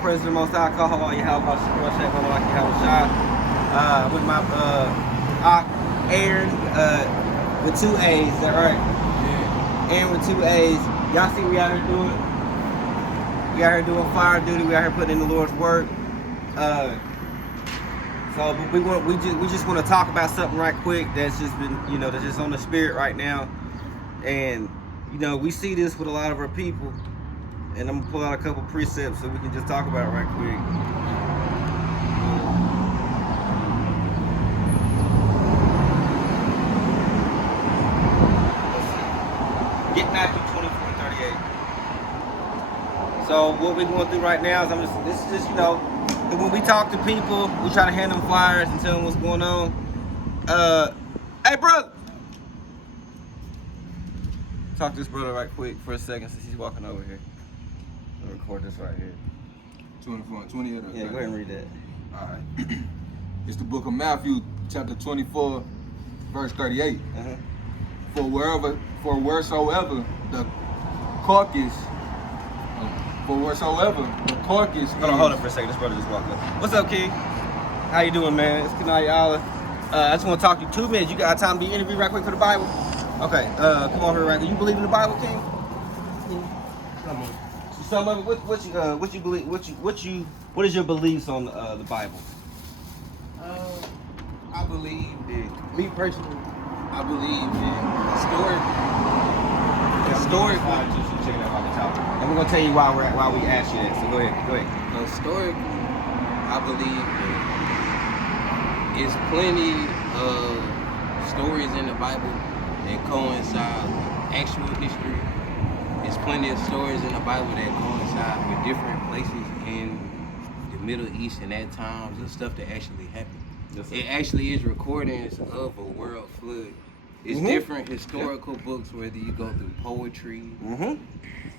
praise to the Most High. Call all you have about with my Aaron with 2 A's. Is that right? Yeah. Aaron with 2 A's. Y'all see we out here doing? We out here doing fire duty. We out here putting in the Lord's work. So we just want to talk about something right quick that's just been, that's just on the spirit right now. And we see this with a lot of our people. And I'm gonna pull out a couple precepts so we can just talk about it right quick. Get Matthew 24:38. So what we're going through right now is this is just, when we talk to people, we try to hand them flyers and tell them what's going on. Hey, brother. Talk to this brother right quick for a second since he's walking over here. I'll record this right here. 24 and 28. Yeah, go ahead and read that. All right. It's the book of Matthew, chapter 24, verse 38. Uh-huh. For wheresoever the carcass. Hold on for a second. This brother just walked up. What's up, King? How you doing, man? It's Kanai Allah. I just want to talk to you 2 minutes. You got time to be interviewed right quick for the Bible? Okay. Come on here, right quick. You believe in the Bible, King? Come on. Some of it. What you believe? What is your beliefs on the Bible? I believe that. Me personally, I believe that historically. Check it out off the top. And we're gonna tell you why we asked you that. So go ahead. Historically, I believe that it's plenty of stories in the Bible that coincide with actual history. There's plenty of stories in the Bible that coincide with different places in the Middle East and at times and stuff that actually happened. Yes, it actually is recordings of a world flood. It's different historical books, whether you go through poetry.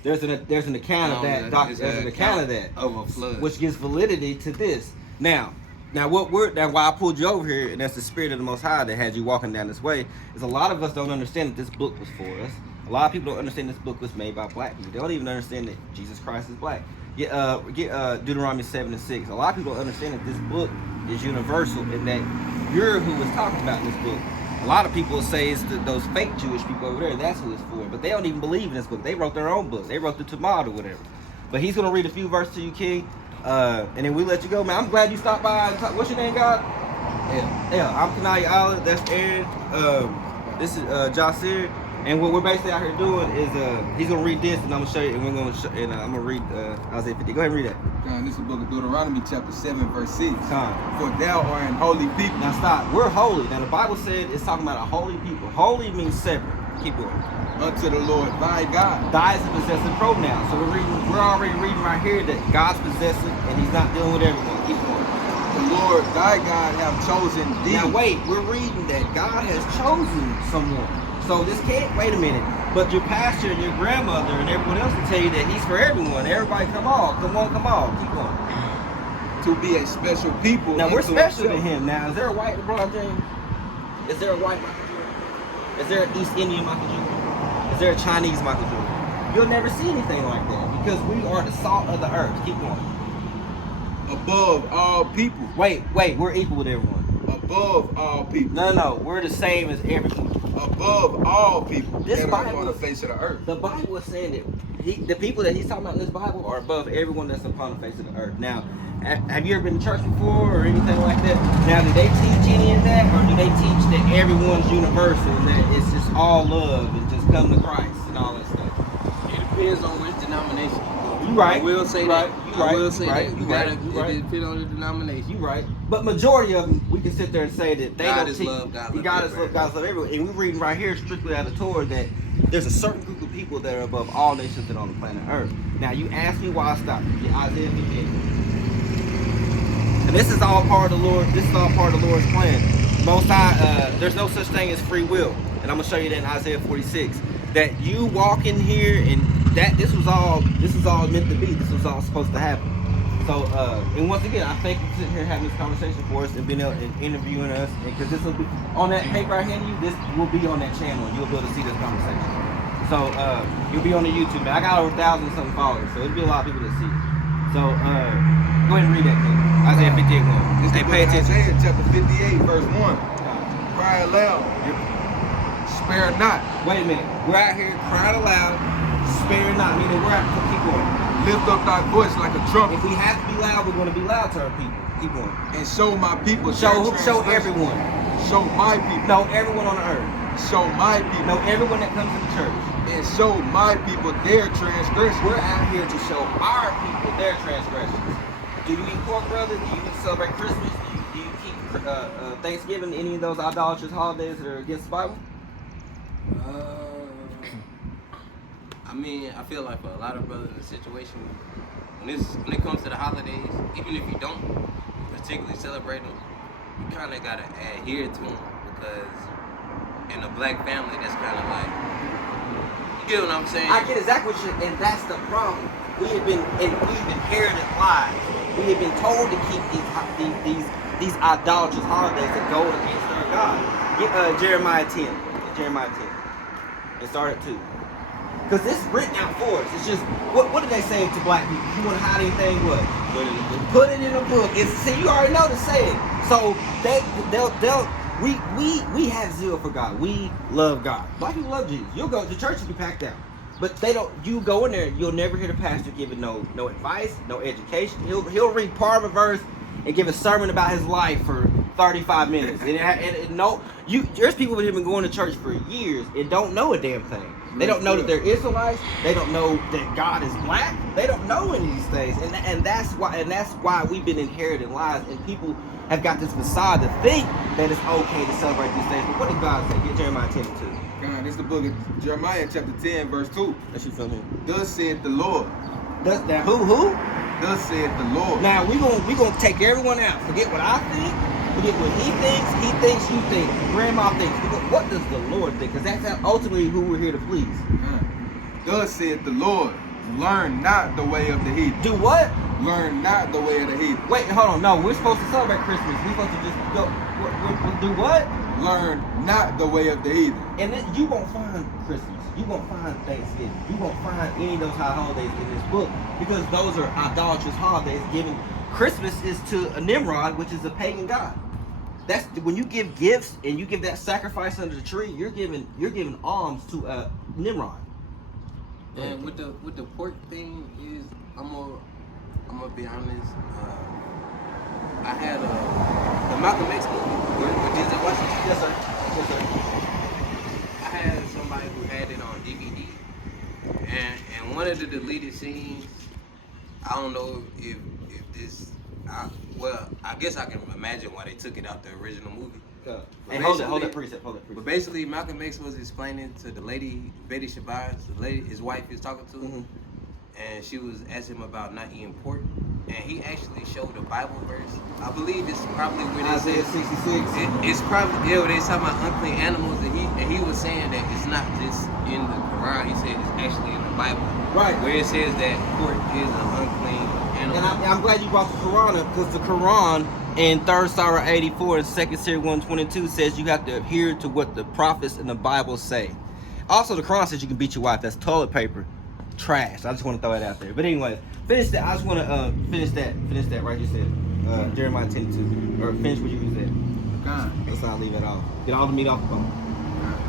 There's an account of that. There's an account of that of a flood, which gives validity to this. Now why I pulled you over here, and that's the spirit of the Most High that had you walking down this way. Is a lot of us don't understand that this book was for us. A lot of people don't understand this book was made by black people. They don't even understand that Jesus Christ is black. Get Deuteronomy 7:6. A lot of people don't understand that this book is universal and that you're who was talking about in this book. A lot of people say it's those fake Jewish people over there. That's who it's for. But they don't even believe in this book. They wrote their own book. They wrote the Talmud or whatever. But he's going to read a few verses to you, King. And then we let you go, man. I'm glad you stopped by and talk. What's your name, God? Yeah. I'm Kanai Allah. That's Aaron. This is Jasir. And what we're basically out here doing is he's gonna read this, and I'm gonna show you, and I'm gonna read Isaiah 50. Go ahead and read that. This is the book of Deuteronomy, chapter 7, verse 6. Come. For thou art an holy people. Now stop. We're holy. Now the Bible said it's talking about a holy people. Holy means separate. Keep going. Unto the Lord thy God. Thy is a possessive pronoun. So we're already reading right here that God's possessive, and He's not dealing with everyone. Keep going. The Lord thy God have chosen thee. Now wait. We're reading that God has chosen someone. So this can't, wait a minute, but your pastor and your grandmother and everyone else will tell you that he's for everyone. Everybody come on, keep going. To be a special people. Now we're special to him. Now, is there a white LeBron James? Is there a white Michael Jordan? Is there an East Indian Michael Jordan? Is there a Chinese Michael Jordan? You'll never see anything like that because we are the salt of the earth. Keep going. Above all people. Wait, we're equal with everyone. Above all people. No, we're the same as everyone. Above all people this that Bible, are on the face of the earth. The Bible is saying that the people that he's talking about in this Bible are above everyone that's upon the face of the earth. Now, have you ever been to church before or anything like that? Now, do they teach any of that, or do they teach that everyone's universal and that it's just all love and just come to Christ and all that stuff? It depends on which denomination. You right. I will say that. I will say that. You right. It depends on the denomination. You right. But majority of them, we can sit there and say that they God don't is teach. love. God is love. God is love everyone. And we're reading right here strictly out of Torah that there's a certain group of people that are above all nations that are on the planet Earth. Now you ask me why I stopped. Isaiah 58. And this is all part of the Lord. This is all part of the Lord's plan. Most High, there's no such thing as free will. And I'm gonna show you that in Isaiah 46. That you walk in here and that this was all meant to be. This was all supposed to happen. So, and once again, I thank you for sitting here having this conversation for us and being able and interviewing us. Because this will be on that paper I hand you. This will be on that channel, and you'll be able to see this conversation. So, you'll be on the YouTube. Man, I got over 1,000 something followers, so it'll be a lot of people that see it. So, go ahead and read that, King. Isaiah 58:1. It's the Hey, book pay of attention. Isaiah chapter 58, verse 1. Cry aloud, spare not. Wait a minute. We're out here crying aloud, sparing not. Meaning we're out here. Keep going. Lift up thy voice like a trumpet, If we have to be loud, we're going to be loud to our people. Keep going. and show my people their Show transgressions. everyone. Show my people. No, everyone on the earth. Show my people. No, everyone that comes to the church. And show my people their transgressions. We're out here to show our people their transgressions. Do you eat pork, brother? Do you celebrate Christmas? Do you keep Thanksgiving? Any of those idolatrous holidays that are against the Bible? I mean, I feel like for a lot of brothers in the situation, when it comes to the holidays, even if you don't particularly celebrate them, you kind of gotta adhere to them because in a black family, that's kind of like, you get what I'm saying? I get exactly what you're, and that's the problem. We've inherited lies. We have been told to keep these idolatrous holidays that go against our God. Get Jeremiah 10. Jeremiah 10. And start at 2. Because this is written out for us. It's just, what do they say to black people? If you want to hide anything, what? Put it in a book. See, you already know the saying. So we have zeal for God. We love God. Black people love Jesus. You'll go, the church will be packed out. But they don't, you go in there, you'll never hear the pastor giving no advice, no education. He'll read part of a verse and give a sermon about his life for 35 minutes. There's people that have been going to church for years and don't know a damn thing. They don't know that they're Israelites. They don't know that God is black. They don't know any of these things, and that's why we've been inheriting lies. And people have got this facade to think that it's okay to celebrate these things. But what did God say? Get Jeremiah 10 and 2. God, it's the book of Jeremiah chapter 10, verse 2. That's you from here. Thus saith the Lord. Now who? Thus saith the Lord. Now we gonna take everyone out. Forget what I think. Forget what he thinks, you think, grandma thinks. What does the Lord think? Because that's ultimately who we're here to please. Thus saith the Lord, learn not the way of the heathen. Do what? Learn not the way of the heathen. Wait, hold on. No, we're supposed to celebrate Christmas. We're supposed to just go. Do what? Learn not the way of the heathen. And then you won't find Christmas. You won't find Thanksgiving. You won't find any of those high holidays in this book because those are idolatrous holidays. Christmas is to a Nimrod, which is a pagan god. That's when you give gifts and you give that sacrifice under the tree. You're giving alms to a Nimrod. And with the pork thing is, I'm gonna be honest. I had the Malcolm X movie with Denzel Washington. Yes, sir. Yes, sir. I had somebody who had it on DVD, and one of the deleted scenes, I don't know if this, I guess I can imagine why they took it out the original movie. Hey, hold that precept. But basically, Malcolm X was explaining to the lady, Betty Shabazz, the lady, his wife he was talking to, and she was asking him about not eating pork, and he actually showed a Bible verse. I believe it's probably where they Isaiah say 66. it's probably where they talking about unclean animals, and he was saying that it's not just in the Quran. He said it's actually in the Bible, Right. where it says that pork is an unclean animal. And I'm glad you brought the Quran up because the Quran in 3rd Surah 84 and 2nd Surah 122 says you have to adhere to what the prophets and the Bible say. Also, the Quran says you can beat your wife. That's toilet paper. Trash. I just want to throw it out there. But anyway, finish that. I just want to finish that right you said. Jeremiah 10:2. Or finish what you said. God. Let's not leave it off. Get all the meat off the bone.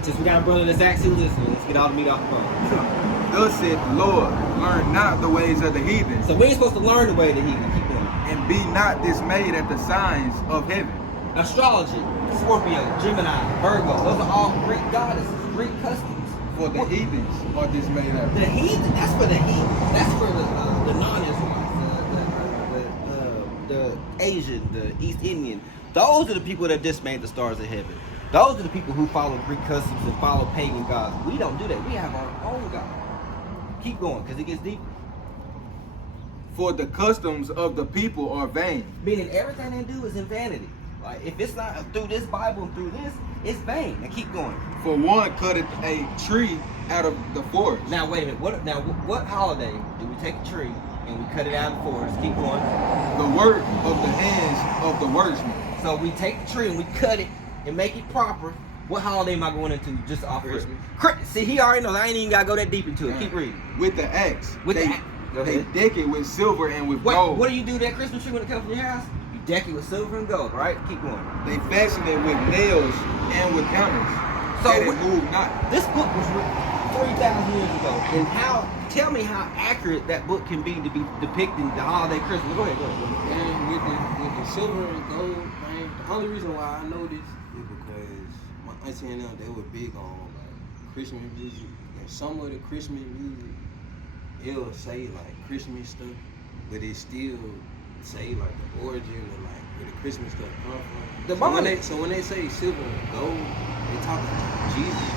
Since we got a brother that's actually listening, let's get all the meat off the bone. Thus saith the Lord, learn not the ways of the heathen, So we ain't supposed to learn the way that he can keep going. and be not dismayed at the signs of heaven. Astrology, Scorpio, Gemini, Virgo, those are all Greek goddesses, Greek customs. For the heathens are dismayed at The heathen, that's for the heathen. That's for the non-Israelites, the Asian, the East Indian. Those are the people that dismayed the stars of heaven. Those are the people who follow Greek customs and follow pagan gods. We don't do that. We have our own God. Keep going, because it gets deeper. For the customs of the people are vain. Meaning everything they do is in vanity. Like if it's not through this Bible and through this, it's vain. Now keep going. For one cutteth a tree out of the forest. Now wait a minute. What holiday do we take a tree and we cut it out of the forest? Keep going. The work of the hands of the wordsmith. So we take the tree and we cut it and make it proper. What holiday am I going into? Just off Christmas. See, he already knows. I ain't even gotta go that deep into it. Keep reading. With the axe. With they, the Go They ahead. deck it with silver and with gold. What do you do to that Christmas tree when it comes from your house? You deck it with silver and gold, right? Keep going. They fasten it with nails and with hammers. So that it move not. This book was written 3,000 years ago, and tell me how accurate that book can be to be depicting the holiday Christmas. Go ahead. And with the silver and gold thing, the only reason why I know this is because my auntie and them, they were big on like Christmas music, and some of the Christmas music, it'll say like Christmas stuff, but it still say like the origin of like where the Christmas stuff come from. So when they say silver and gold, they talking about Jesus.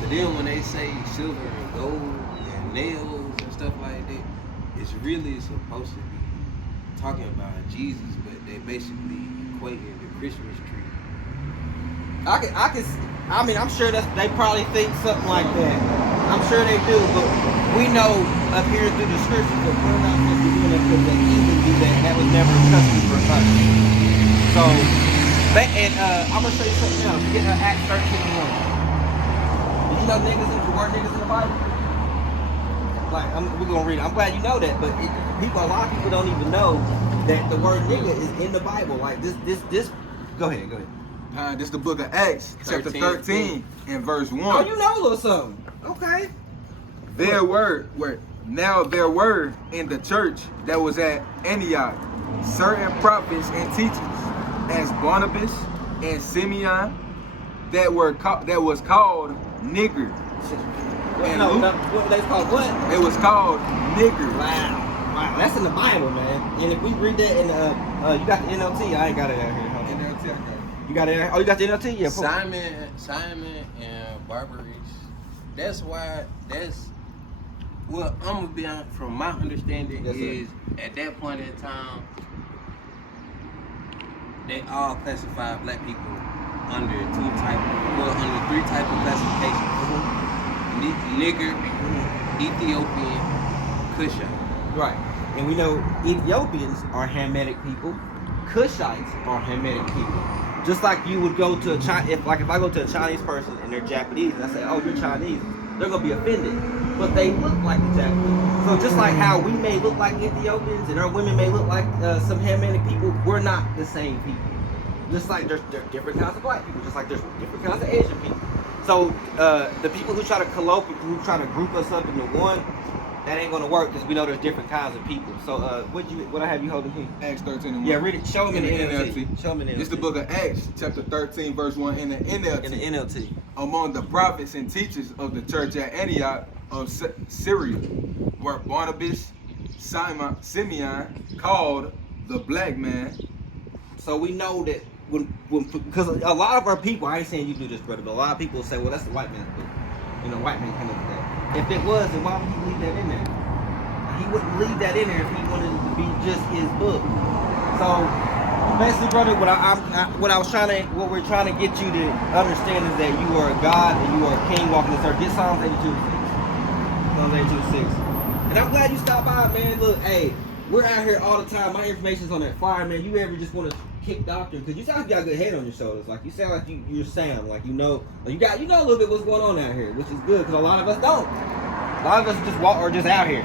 So then when they say silver and gold and nails and stuff like that, it's really supposed to be talking about Jesus, but they basically equating the Christmas tree. I'm sure they probably think something like that. I'm sure they do, but we know up here through the scriptures that we're not supposed to be doing that because they even do that. That was never a custom for us. So, I'm gonna show you something else. Get Acts 13:1. Did you know the word niggas in the Bible? Like, we're gonna read it. I'm glad you know that, but a lot of people don't even know that the word nigga is in the Bible. Like this. Go ahead. This is the book of Acts, chapter 13 and verse 1. Oh, you know a little something. Okay. There were in the church that was at Antioch certain prophets and teachers, as Barnabas and Simeon, that was called nigger. What they called what? It was called nigger. Wow, that's in the Bible, man. And if we read that in you got the NLT, I ain't got it out here. Hold on. NLT, I got it. You got it? Oh, you got the NLT? Yeah. Simon and Barbarous. Well, I'm gonna be honest, from my understanding, is at that point in time, they all classify black people under three types of classifications. Nigger, Ethiopian, Cushite. Right. And we know Ethiopians are Hamitic people. Cushites are Hamitic people. Just like you would go to if I go to a Chinese person and they're Japanese and I say, oh, you're Chinese, they're gonna be offended. But they look like the Japanese. So just like how we may look like Ethiopians and our women may look like some Hamitic people, we're not the same people. Just like there's different kinds of black people, just like there's different kinds of Asian people. So the people who try to group us up into one, that ain't gonna work because we know there's different kinds of people. So what I have you holding here? Acts 13 and 1. Yeah, read it. Show them in the NLT. Show them in the NLT. This is the book of Acts, chapter 13, verse 1 in the NLT. In the NLT. Among the prophets and teachers of the church at Antioch of Syria were Barnabas, Simeon, called the black man. So we know that because a lot of our people, I ain't saying you do this, brother, but a lot of people say, well, that's the white man's book. You know, white man came up with that. If it was, then why would he leave that in there? He wouldn't leave that in there if he wanted it to be just his book. So basically, brother, what we're trying to get you to understand is that you are a God and you are a king walking this earth. Get Psalms 82:6. Psalms 82:6. And I'm glad you stopped by, man. Look, hey, we're out here all the time. My information's on that flyer, man. You ever just want to kick doctrine? Because you sound like you got a good head on your shoulders. Like you sound like you're sound. Like you know a little bit what's going on out here, which is good because a lot of us don't. A lot of us just walk or just out here.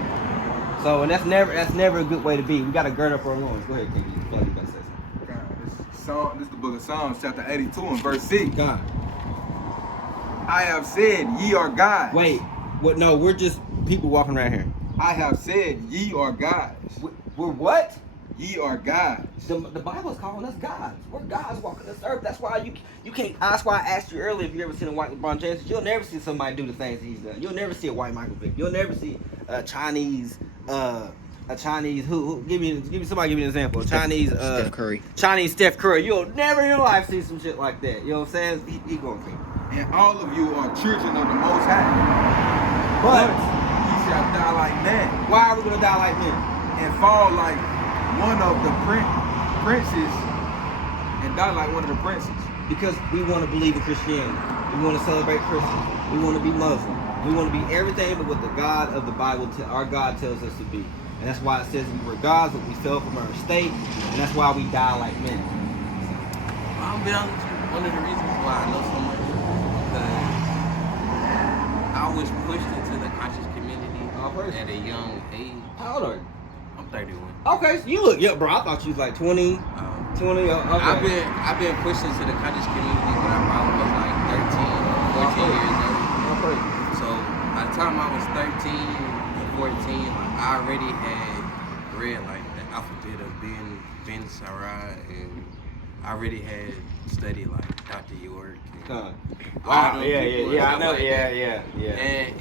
So and that's never a good way to be. We got to gird up our loins. Go ahead, King. You got to say something. This is the book of Psalms, chapter 82 and verse 6. God. I have said, ye are gods. Wait. What? No, we're just people walking around here. I have said, ye are gods. We're what? Ye are gods. The Bible's calling us gods. We're gods walking this earth. That's why you can't. That's why I asked you earlier if you ever seen a white LeBron James. You'll never see somebody do the things he's done. You'll never see a white Michael Vick. You'll never see a Chinese. Who give me an example. Chinese Steph Curry. Chinese Steph Curry. You'll never in your life see some shit like that. You know what I'm saying? He going king. And all of you are children of the Most High. But ye shall die like men. Why are we gonna die like men? And fall like one of the princes, and die like one of the princes. Because we want to believe in Christianity. We want to celebrate Christmas. We want to be Muslim. We want to be everything but what the God of the Bible, our God tells us to be. And that's why it says we were gods, but we fell from our estate. And that's why we die like men. I'll be honest with you, one of the reasons why I know so much is because I was pushed into the conscious community praise. at a young age. How old are you? I'm 31. Okay, so you look, yeah, bro. I thought you was like 20, 20. Okay. I've been pushed into the college community when I probably was like 13, 14 years old. All praise. So by the time I was 13 and 14, like, I already had read like the alphabet of Ben Sarai, and I already had studied like Dr. York. And Wow. all them Yeah, people and yeah. I stuff know. like Yeah, that. yeah. And